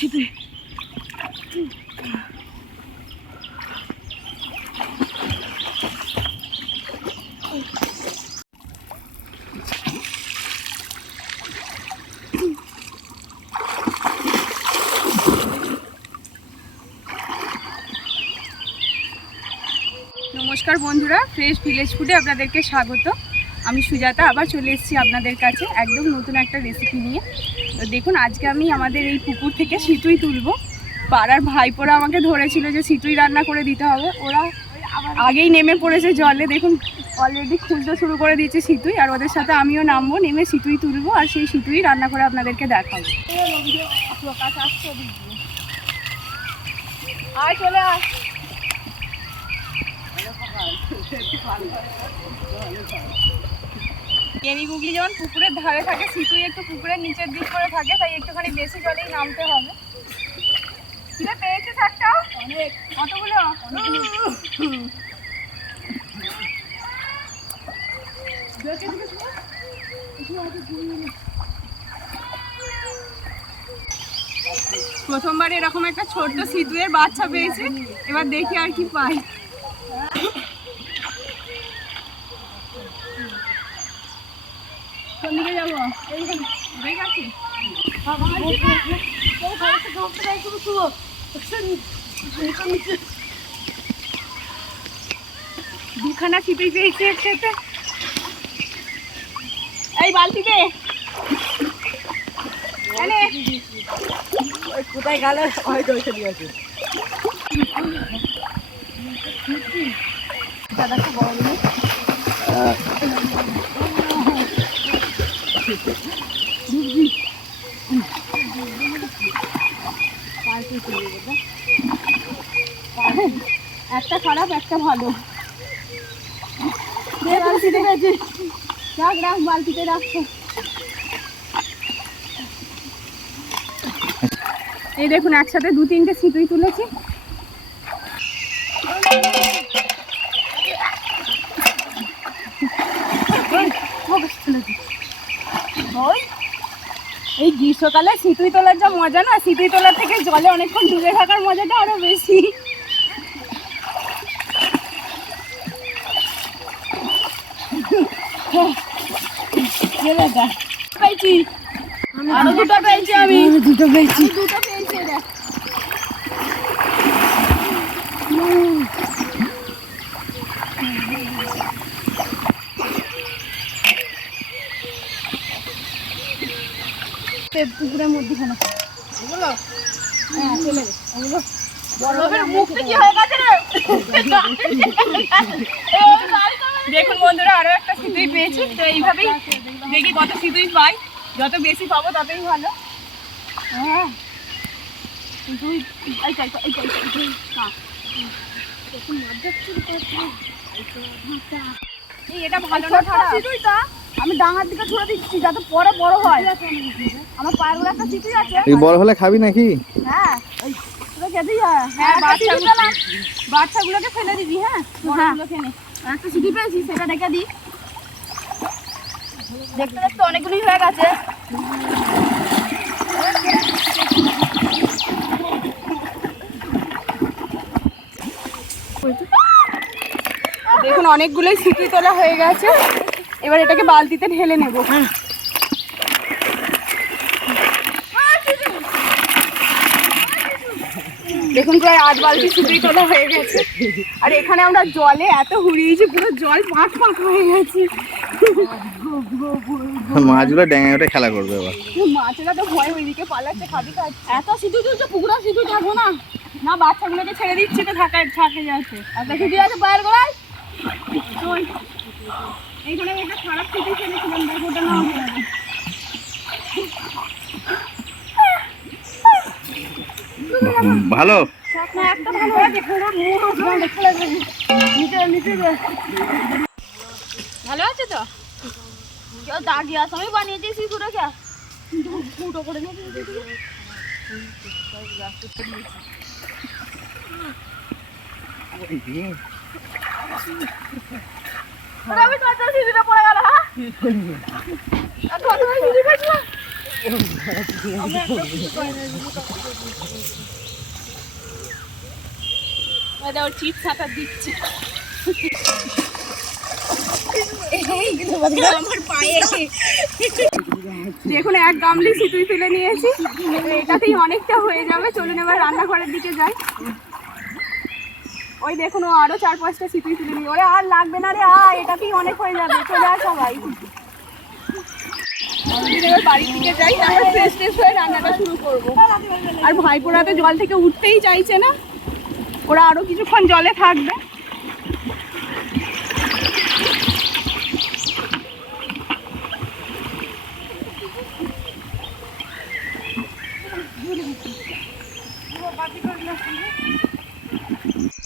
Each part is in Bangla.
সিতুই। নমস্কার বন্ধুরা, ফ্রেশ ভিলেজ ফুডে আপনাদেরকে স্বাগত। আমি সুজাতা আবার চলে এসেছি আপনাদের কাছে একদম নতুন একটা রেসিপি নিয়ে। তো দেখুন, আজকে আমি আমাদের এই পুকুর থেকে সিতুই তুলবো। পাড়ার ভাইপোরা আমাকে ধরেছিল যে সিতুই রান্না করে দিতে হবে। ওরা আগেই নেমে পড়েছে জলে, দেখুন অলরেডি খুঁজতে শুরু করে দিয়েছে সিতুই। আর ওদের সাথে আমিও নামবো, নেমে সিতুই তুলবো আর সেই সিতুই রান্না করে আপনাদেরকে দেখাবো। আয় চলে আয়। এমি গুগলি যেমন পুকুরের ধারে থাকে, সিতুই একটু পুকুরের নিচের দিক করে থাকে, তাই একটুখানি বেশি জলেই নামতে হবে। কিরে পেয়েছিস একটা? অনেক। কতগুলো? প্রথমবার এরকম একটা ছোট্ট সিতুয়ের বাচ্চা পেয়েছে, এবার দেখি আর কি পাই। কোনদিকে যাবো? দুখানা সিতুই পেয়েছি একসাথে। এই বালতিতে কোথায় গেল? হয়তো ওইটা দিয়ে আছে। দাদাকে বড় একটা খারাপ একটা ভালো। বালতিতে রাখছো। এই দেখুন, একসাথে 2-3টে সিতুই তুলেছি। এই গ্রীষ্মকালে সিতুই তোলার যা মজা না, সিতুই তোলার থেকে জলে অনেকক্ষণ ডুবে থাকার মজাটা আরো বেশি। পেয়েছি আরো দুটো পেয়েছি, আমি দুটো পেয়েছি। পুকুরের মধ্যেখানে চলে রে। দেখুন বন্ধুরা, আরো একটা সিতুই পেয়েছি। তো এইভাবেই দেখি কত সিতুই পাই, যত বেশি পাবো ততই ভালো। হ্যাঁ, এটা ভালো না, আমি ডাঙার দিকে ছুড়ে দিচ্ছি যাতে পরে বড় হয়। আমার পায়ের উপরে একটা সিতুই আছে। বড় হলে খাবি নাকি? হ্যাঁ, বাচ্চাগুলোকে ফেলে দিবি। হ্যাঁ, একটা সিতুই পেয়েছি, সেটা রেখে দিই। দেখতে দেখতে অনেকগুলোই হয়ে গেছে। দেখুন, অনেকগুলোই সিতুই তোলা হয়ে গেছে। এবার এটাকে বালতিতে ঢেলে নেব। দেখুন, প্রায় 8 বালতি সিতুই তোলা হয়ে গেছে। আর এখানে আমরা জলে এত হুড়িয়েছি, পুরো জল পাঁক পাঁক হয়ে গেছে। মাছগুলো ড্যাঙে ওঠে খেলা করবে এবার। মাছেরা তো ভয় ওইদিকে পালাচ্ছে, খাবি খাচ্ছে। এত সিতুই তুলছে, পুকুরে সিতুই থাকবো না। না, বাচ্চাগুলোকে ছেড়ে দিচ্ছে তো থাকে যাচ্ছে। একটা সিতুই আছে পায়ের গোড়ায়। এইখানে একটা খারাপ সিতুই ফেলেছিলাম, দেখো ওটা না ভালো। একটা ভালো ভালো আছে তো। কেউ দাগি আছে, আমি বানিয়েছি সিতুটা কে ফুটো করে নিয়ে পড়ে গেল। চিপস হাতা দিচ্ছে দেখুন, এক গামলি সিতুই তুলে নিয়েছি, এটাতেই অনেকটা হয়ে যাবে। চলুন এবার রান্নাঘরের দিকে যাই। ওই দেখুন, ও আরো 4-5টা সিতুই তুলে নিয়ে, ওরে আর লাগবে না রে, এটাতেই অনেক হয়ে যাবে। চলে আস সবাই, এবার বাড়ির দিকে যাই, তারপর ফ্রেশ ফ্রেশ হয়ে রান্নাটা শুরু করবো। আর ভাইপোরা তো জল থেকে উঠতেই চাইছে না, ওরা আরো কিছুক্ষণ জলে থাকবে।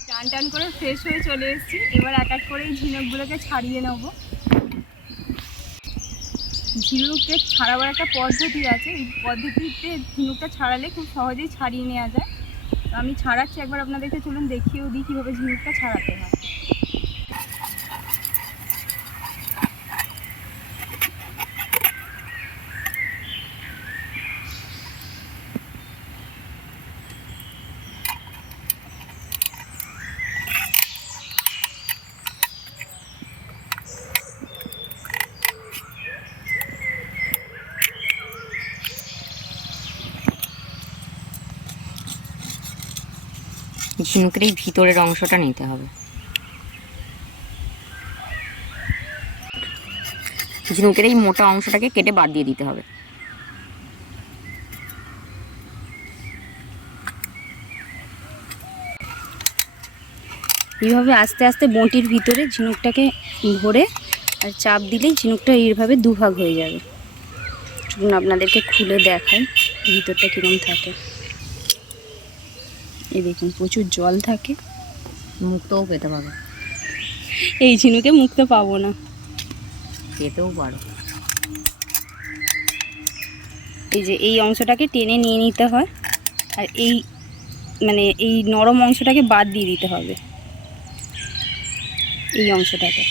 টান টান করে ফ্রেশ হয়ে চলে এসেছি। এবার এক এক করে এই ঝিনুকগুলোকে ছাড়িয়ে নেব। ঝিনুককে ছাড়াবার একটা পদ্ধতি আছে, এই পদ্ধতিতে ঝিনুকটা ছাড়ালে খুব সহজেই ছাড়িয়ে নেওয়া যায়। তো আমি ছাড়াচ্ছি, একবার আপনাদেরকে চলুন দেখিয়েও দিই কীভাবে ঝিনুকটা ছাড়াতে হয়। ঝিনুকের এই ভিতরের অংশটা নিতে হবে। ঝিনুকের এই মোটা অংশটাকে কেটে বাদ দিয়ে দিতে হবে। এইভাবে আস্তে আস্তে বঁটির ভিতরে ঝিনুকটাকে ভরে আর চাপ দিলেই ঝিনুকটা এইভাবে দুভাগ হয়ে যাবে। চলুন আপনাদেরকে খুলে দেখাই ভিতরটা কিরকম থাকে। এই দেখুন, প্রচুর জল থাকে, মুক্তও পেতে পারো। এই ঝিনুকে মুক্ত পাবো না, পেতেও পারো। এই যে এই অংশটাকে টেনে নিয়ে নিতে হয়, আর এই এই নরম অংশটাকে বাদ দিয়ে দিতে হবে। এই অংশটাকে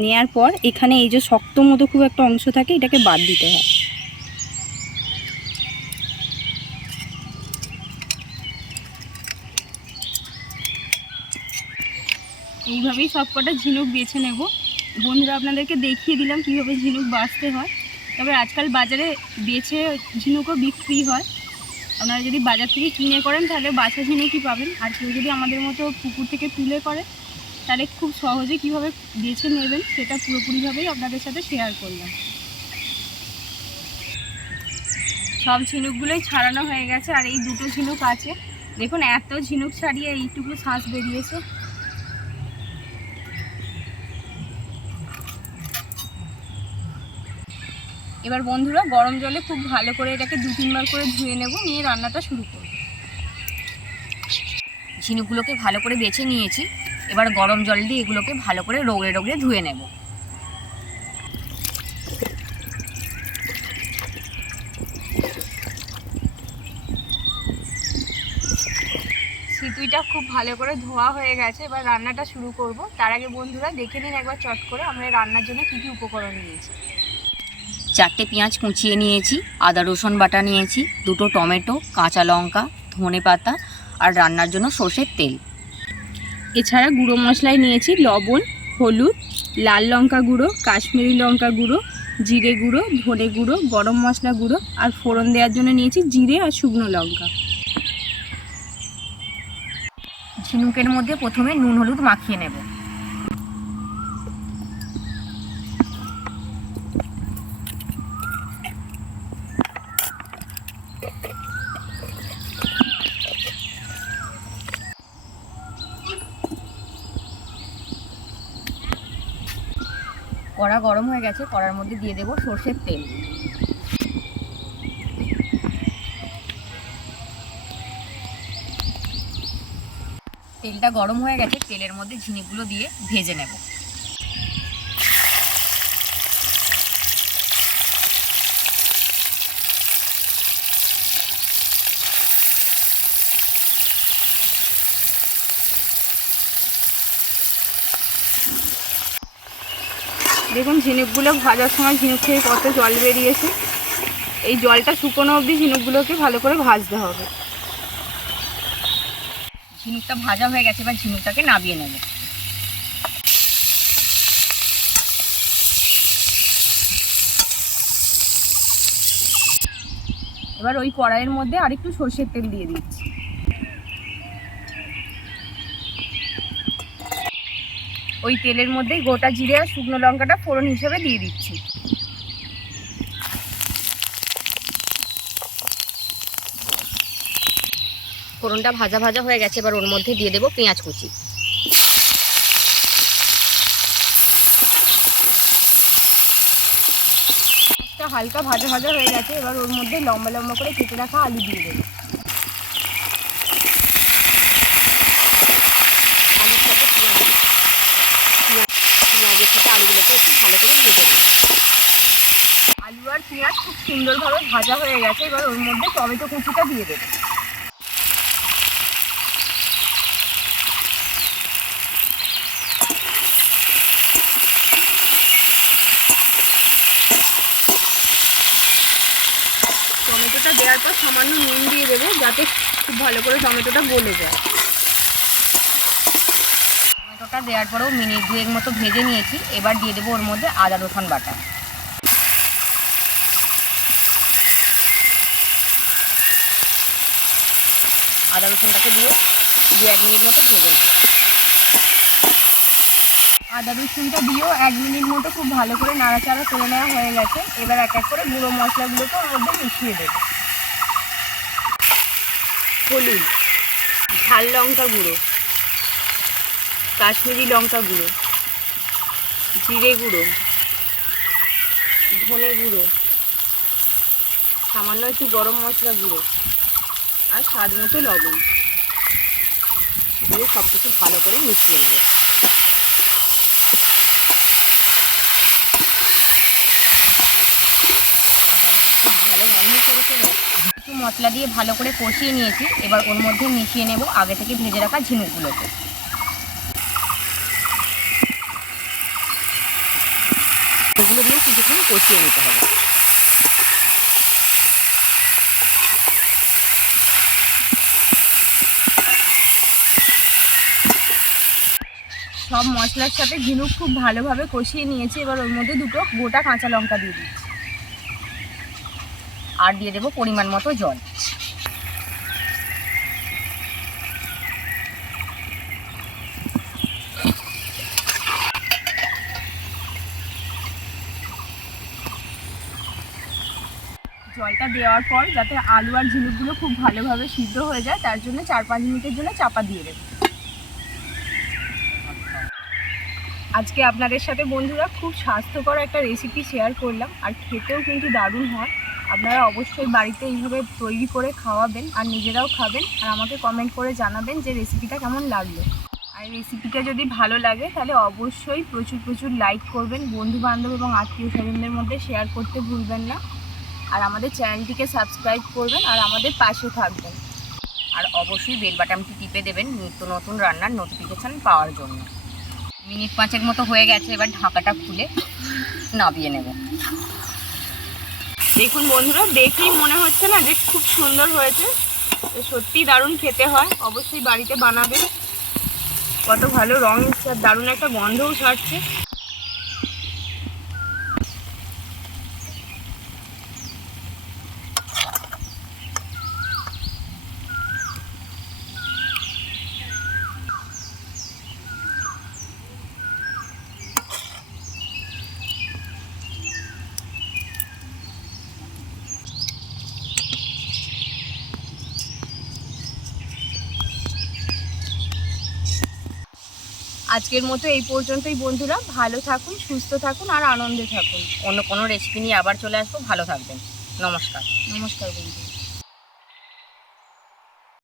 নেওয়ার পর এখানে এই যে শক্ত মতো খুব একটা অংশ থাকে, এটাকে বাদ দিতে হয়। এইভাবেই সব কটা ঝিনুক বেছে নেব। বন্ধুরা, আপনাদেরকে দেখিয়ে দিলাম কীভাবে ঝিনুক বাছতে হয়। তবে আজকাল বাজারে বেছে ঝিনুকও বিক্রি হয়। আপনারা যদি বাজার থেকে কিনে করেন তাহলে বাছা ঝিনুকই পাবেন। আর কেউ যদি আমাদের মতো পুকুর থেকে তুলে করে, তাহলে খুব সহজে কীভাবে বেছে নেবেন সেটা পুরোপুরিভাবেই আপনাদের সাথে শেয়ার করলাম। সব ঝিনুকগুলোই ছাড়ানো হয়ে গেছে, আর এই দুটো ঝিনুক আছে। দেখুন, এত ঝিনুক ছাড়িয়ে এইটুকু শ্বাস বেরিয়েছে। এবার বন্ধুরা, গরম জলে খুব ভালো করে এটাকে 2-3 বার করে ধুয়ে নেব, নিয়ে রান্নাটা শুরু করব। ঝিনুকগুলোকে ভালো করে বেছে নিয়েছি। এবার গরম জল দিয়ে এগুলোকে ভালো করে রগড়ে রগড়ে ধুয়ে নেব। সিতুইটা খুব ভালো করে ধোয়া হয়ে গেছে, এবার রান্নাটা শুরু করব। তার আগে বন্ধুরা দেখে নিন একবার চট করে আমরা রান্নার জন্য কী কী উপকরণ নিয়েছি। 4টে পেঁয়াজ কুচিয়ে নিয়েছি, আদা রসুন বাটা নিয়েছি, 2টো টমেটো, কাঁচা লঙ্কা, ধনেপাতা আর রান্নার জন্য সর্ষের তেল। এছাড়া গুঁড়ো মশলায় নিয়েছি লবণ, হলুদ, লাল লঙ্কা গুঁড়ো, কাশ্মীরি লঙ্কা গুঁড়ো, জিরে গুঁড়ো, ধনে গুঁড়ো, গরম মশলা গুঁড়ো, আর ফোড়ন দেওয়ার জন্য নিয়েছি জিরে আর শুকনো লঙ্কা। ঝিনুকের মধ্যে প্রথমে নুন হলুদ মাখিয়ে নেব। কড়া গরম হয়ে গেছে, কড়ার মধ্যে দিয়ে দেব সর্ষের তেল। তেলটা গরম হয়ে গেছে, তেলের মধ্যে ঝিনুকগুলো দিয়ে ভেজে নেব। দেখুন, ঝিনুকগুলো ভাজার সময় ঝিনুক থেকে কত জল বেরিয়েছে। এই জলটা শুকনো অবধি ঝিনুকগুলোকে ভালো করে ভাজতে হবে। ঝিনুকটা ভাজা হয়ে গেছে, এবার ঝিনুকটাকে নামিয়ে নেব। এবার ওই কড়াইয়ের মধ্যে আরেকটু সর্ষের তেল দিয়ে দিচ্ছি। ওই তেলের মধ্যেই গোটা জিরে আর শুকনো লঙ্কাটা ফোড়ন হিসেবে দিয়ে দিচ্ছি। ফোড়নটা ভাজা ভাজা হয়ে গেছে, এবার ওর মধ্যে দিয়ে দেবো পেঁয়াজ কুচি। হালকা ভাজা ভাজা হয়ে গেছে, এবার ওর মধ্যে লম্বা লম্বা করে কেটে রাখা আলু দিয়ে দেবো। পেঁয়াজের সাথে আলুগুলোকে একটু ভালো করে ভেজে নেব। আলু আর পেঁয়াজ খুব সুন্দরভাবে ভাজা হয়ে গেছে, এবার ওর মধ্যে টমেটো কুচিটা দিয়ে দেবো। টমেটোটা দেওয়ার পর সামান্য নুন দিয়ে দেবো, যাতে খুব ভালো করে টমেটোটা গলে যায়। টমেটোটা দেওয়ার পরেও মিনিট 2 মতো ভেজে নিয়েছি। এবার দিয়ে দেবো ওর মধ্যে আদা রসুন বাটা। আদা রসুনটাকে দিয়ে 2-1 মিনিট মতো ভেজে নেব। আদা রসুনটা দিয়েও 1 মিনিট মতো খুব ভালো করে নাড়াচাড়া করে নেওয়া হয়ে গেছে। এবার এক এক করে গুঁড়ো মশলাগুলোকে ওর মধ্যে মিশিয়ে দেবো। হলুদ, ঝাল লঙ্কা গুঁড়ো, কাশ্মীরি লঙ্কা গুঁড়ো, জিরে গুঁড়ো, ধনে গুঁড়ো, সামান্য একটু গরম মশলা গুঁড়ো আর স্বাদ মতো লবণ দিয়ে সব কিছু ভালো করে মিশিয়ে নেব। একটু মশলা দিয়ে ভালো করে কষিয়ে নিয়েছি। এবার ওর মধ্যে মিশিয়ে নেব আগে থেকে ভেজে রাখা ঝিনুকগুলোকে। এগুলো দিয়ে কিছুক্ষণ কষিয়ে নিতে হবে। সব মশলার সাথে ঝিনুক খুব ভালোভাবে কষিয়ে নিয়েছি। এবার ওর মধ্যে 2টো গোটা কাঁচা লঙ্কা দিয়ে দিচ্ছি। আর দিয়ে দেবো পরিমাণ মতো জল। জলটা দেওয়ার পর যাতে আলু আর ঝিনুকগুলো খুব ভালোভাবে সিদ্ধ হয়ে যায়, তার জন্য 4-5 মিনিটের জন্য চাপা দিয়ে দেবো। আজকে আপনাদের সাথে বন্ধুরা খুব স্বাস্থ্যকর একটা রেসিপি শেয়ার করলাম, আর খেতেও কিন্তু দারুণ হয়। আপনারা অবশ্যই বাড়িতে এইভাবে তৈরি করে খাওয়াবেন আর নিজেরাও খাবেন, আর আমাকে কমেন্ট করে জানাবেন যে রেসিপিটা কেমন লাগলো। আর রেসিপিটা যদি ভালো লাগে তাহলে অবশ্যই প্রচুর প্রচুর লাইক করবেন, বন্ধু বান্ধব এবং আত্মীয় স্বজনদের মধ্যে শেয়ার করতে ভুলবেন না। আর আমাদের চ্যানেলটিকে সাবস্ক্রাইব করবেন আর আমাদের পাশে থাকবেন। আর অবশ্যই বেল বাটনটি টিপে দেবেন নিত্য নতুন রান্নার নোটিফিকেশান পাওয়ার জন্য। মিনিট 5 মতো হয়ে গেছে, এবার ঢাকাটা খুলে নামিয়ে নেব। দেখুন বন্ধুরা, দেখেই মনে হচ্ছে না যে খুব সুন্দর হয়েছে। সত্যি দারুণ খেতে হয়, অবশ্যই বাড়িতে বানাবেন। কত ভালো রং এসছে আর দারুণ একটা গন্ধও ছাড়ছে। আজকের মতো এই পর্যন্তই বন্ধুরা। ভালো থাকুন, সুস্থ থাকুন আর আনন্দে থাকুন। অন্য কোনো রেসিপি নিয়ে আবার চলে আসবো। ভালো থাকবেন। নমস্কার। নমস্কার বন্ধু।